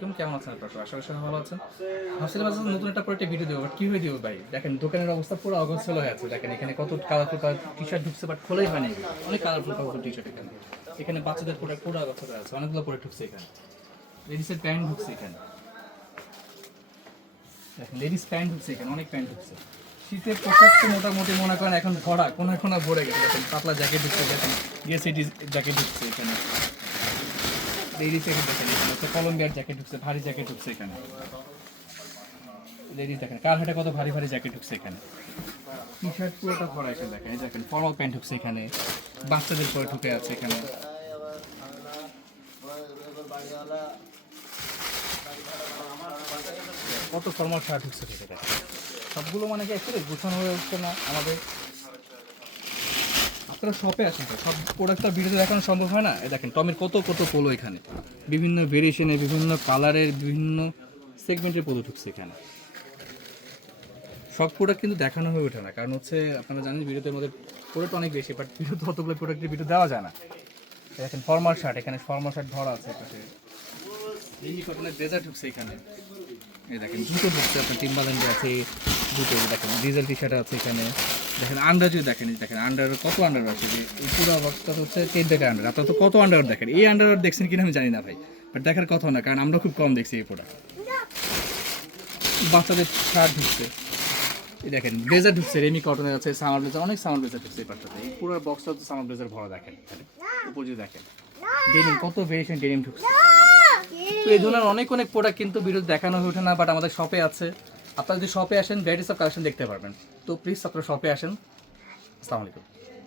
কেমন আছেন আপনারা? আশা করি সবাই ভালো আছেন। ভাবছিলাম আজকে নতুন একটা প্রোডাক্টে ভিডিও দেবো, বাট কিভাবে দেবো ভাই? দেখেন দোকানের অবস্থা পুরো অগোছালো হয়ে আছে। দেখেন এখানে কত কালারফুল টি-শার্ট ঢুকছে, বাট খোলাই হয়নি। অনেক কালারফুল টি-শার্ট এখানে। এখানে বাচ্চাদের প্রোডাক্ট পুরো অগোছালো আছে, অনেকগুলো প্রোডাক্ট ঢুকছে এখানে। লেডিসের প্যান্ট ঢুকছে এখানে। দেখেন লেডিস প্যান্ট ঢুকছে এখানে, অনেক প্যান্ট ঢুকছে। শীতের পোশাক তো মোটামুটি মনে করেন এখন ভরা, কোনা কোনা ভরে গেছে। দেখেন পাতলা জ্যাকেট ঢুকছে, দেখেন গেসিটি জ্যাকেট ঢুকছে এখানে। লেডিস জ্যাকেট দেখেন এখানে, কলম্বিয়ার জ্যাকেট ঢুকছে, ভারী জ্যাকেট ঢুকছে এখানে। লেডিস দেখেন কারহাটে কত ভারী ভারী জ্যাকেট ঢুকছে এখানে। টি শার্ট পুরোটা ভরা এখানে দেখেন, এই দেখেন ফর্মাল প্যান্ট ঢুকছে এখানে, বাচ্চাদের পরে ঢুকে আছে এখানে। কত ফর্মাল শার্ট ঢুকছে এখানে দেখেন। সবগুলো মানে কি অ্যাকচুয়ালি গুছানো হয়ে উঠছে না আমাদের। আপনারা শপে আসেন তো, সব প্রোডাক্টটা ভিডিওতে দেখানো সম্ভব হয় না। এই দেখেন টমের কত কত পোলো এখানে, বিভিন্ন ভেরিয়েশনে, বিভিন্ন কালারের, বিভিন্ন সেগমেন্টের পোলো ঢুকছে এখানে। সব প্রোডাক্ট কিন্তু দেখানো হয়ে ওঠে না, কারণ হচ্ছে আপনারা জানেন ভিডিওতে মধ্যে প্রোডাক্ট অনেক বেশি, বাট ভিডিওতে অতগুলো প্রোডাক্টের ভিডিও দেওয়া যায় না। দেখেন ফর্মাল শার্ট, এখানে ফর্মাল শার্ট ভরা আছে পাশে। এই কটনের ব্লেজার ঢুকছে এখানে। এই দেখেন জুতো ঢুকছে, আপনার টিম্বারল্যান্ডে আছে জুতো। দেখেন ডিজেল টি শার্ট আছে এখানে। দেখেন আন্ডার যদি দেখেন, দেখেন আন্ডার কত আন্ডার আছে, যে এই পুরো বক্সটা হচ্ছে 10 টাকা আন্ডার। আপনারা তো কত আন্ডার দেখেন, এই আন্ডার দেখছেন কিনা আমি জানি না ভাই, বাট দেখার কথা না, কারণ আমরা খুব কম দেখছি এই প্রোডাক্ট। বাচ্চাদের শার্ট ঢুকছে, এই দেখেন ব্লেজার ঢুকছে, রেমি কটনের আছে, সামার ব্লেজার, অনেক সামার ব্লেজার ঢুকছে এই পাশটাতে। এই পুরো বক্সটা হচ্ছে সামার ব্লেজার ভরা। দেখেন উপর যদি দেখেন ডেনিম, কত ভেরিয়েশন ডেনিম ঢুকছে। তো এই ধরনের অনেক অনেক প্রোডাক্ট কিন্তু ভিডিওতে দেখানো হয়ে ওঠে না, বাট আমাদের শপে আছে। আপনারা যদি শপে আসেন ভ্যারাইটিস অফ কালেকশন দেখতে পারবেন। তো প্লিজ আপনারা শপে আসেন। আসসালামু আলাইকুম।